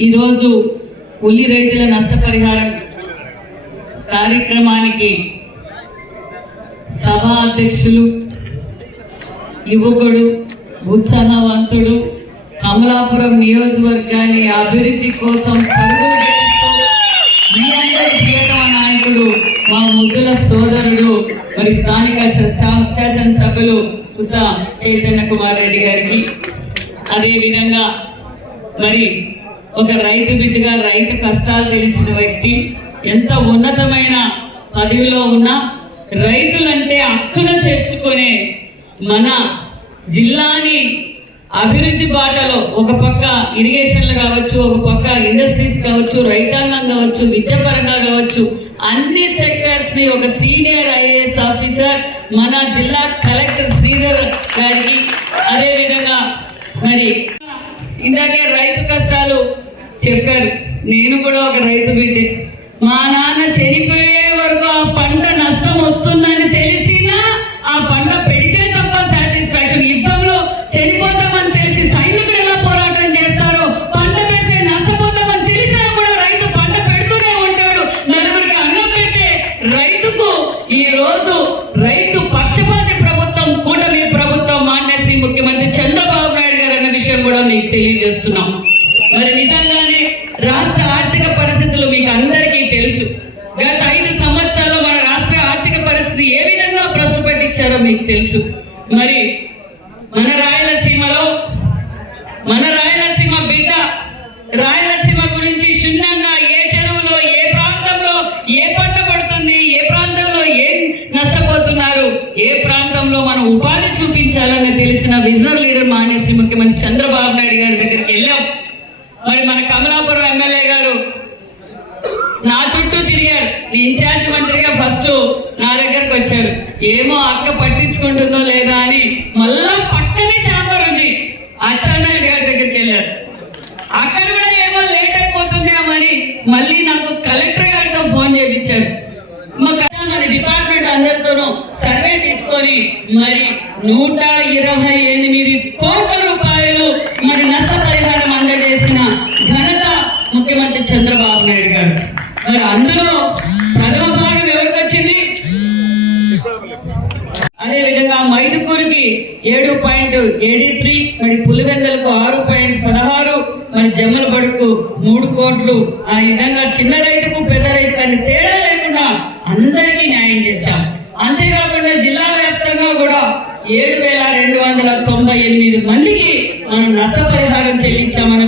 ఈరోజు ఉల్లి రైతుల నష్టపరిహారం కార్యక్రమానికి సభా అధ్యక్షులు, యువకుడు, ఉత్సాహవంతుడు, కమలాపురం నియోజకవర్గాన్ని అభివృద్ధి కోసం మీ అందరి ప్రియతమ నాయకుడు, మా ముద్దుల సోదరుడు, మరి స్థానిక శాసనసభ్యులు కుత చైతన్య కుమార్ రెడ్డి గారికి, అదేవిధంగా మరి ఒక రైతు బిడ్డగా రైతు కష్టాలు తెలిసిన వ్యక్తి, ఎంత ఉన్నతమైన పదవిలో ఉన్నా రైతులంటే హక్కున చేర్చుకునే మన జిల్లాని అభివృద్ధి బాటలో ఒక పక్క ఇరిగేషన్లు కావచ్చు, ఒక పక్క ఇండస్ట్రీస్ కావచ్చు, రైతాంగం కావచ్చు, విద్యాపరంగా కావచ్చు, అన్ని సెక్టర్స్ ని ఒక సీనియర్ ఐఏఎస్ ఆఫీసర్ మన జిల్లా కలెక్టర్ శ్రీధర్ గారికి, అదేవిధంగా మరి ఇందాకే రైతు కష్టాలు చెప్పారు. నేను కూడా ఒక రైతు బిడ్డే. మా నాన్న చనిపోయే వరకు ఆ పంట నష్టం వస్తుందని తెలిసినా ఆ పంట పెడితే తప్ప సాటిస్ఫాక్షన్, యుద్ధంలో చనిపోతామని తెలిసి సైనికుడు ఎలా పోరాటం చేస్తారో పంట పెడితే నష్టపోతామని తెలిసినా కూడా రైతు పంట పెడుతూనే ఉంటాడు. నలుగురికి అన్నం పెట్టే రైతుకు ఈ రోజు రైతు పక్షపాతి ప్రభుత్వం, కూటమి ప్రభుత్వం, మాన్యశ్రీ ముఖ్యమంత్రి చంద్రబాబు నాయుడు గారు అన్న విషయం కూడా మీకు తెలియజేస్తున్నాం. మరి నిజంగానే రాష్ట్ర ఆర్థిక పరిస్థితులు మీకు అందరికీ తెలుసు. గత 5 సంవత్సరాల్లో మన రాష్ట్ర ఆర్థిక పరిస్థితి ఏ విధంగా భ్రష్టు పట్టించారో మీకు తెలుసు. మరి మన రాయలసీమ బిడ్డ, రాయలసీమ గురించి క్షుణ్ణంగా ఏ చెరువులో, ఏ ప్రాంతంలో ఏ పంట పడుతుంది, ఏ ప్రాంతంలో ఏం నష్టపోతున్నారు, ఏ ప్రాంతంలో మనం ఉపాధి చూపించాలని తెలిసిన విజనరీ లీడర్ మాన్యశ్రీ ముఖ్యమంత్రి చంద్రబాబు నాయుడు గారి దగ్గరికి వెళ్ళాం. మరి మన కమలాపురం ఎమ్మెల్యే గారు నా చుట్టూ తిరిగారు. ఇన్ఛార్జ్ మంత్రిగా ఫస్ట్ నా దగ్గరకు వచ్చారు. ఏమో అక్క పట్టించుకుంటుందో లేదా అని మళ్ళా పక్కనే చాంబర్ ఉంది, అచ్చెన్నాయుడు గారి దగ్గరికి వెళ్ళారు. అక్కడ కూడా ఏమో లేట్ అయిపోతుందేమో అని మళ్ళీ నాకు కలెక్టర్ గారితో ఫోన్ చేయించారు. మరి డిపార్ట్మెంట్ అందరితోనూ సర్వే తీసుకొని మరి 128 కోట్ల రూపాయలు మరి నష్టపరిహారం అందజేసిన ఘనత ముఖ్యమంత్రి చంద్రబాబు నాయుడు గారు. మరి అందులో ప్రథమ భాగం ఎవరికి వచ్చింది? అదేవిధంగా మైదుకూరుకి 7.83, మరి పులివెందలకు 6.16, మరి జమ్మలబడుకు 3 కోట్లు. ఆ విధంగా చిన్న రైతుకు పెద్ద రైతు అని తేడా లేకుండా అందరికీ న్యాయం చేశాం. అంతేకాకుండా జిల్లా వ్యాప్తంగా కూడా 7,298 మందికి మనం నష్టపరిహారం చెల్లించామన్న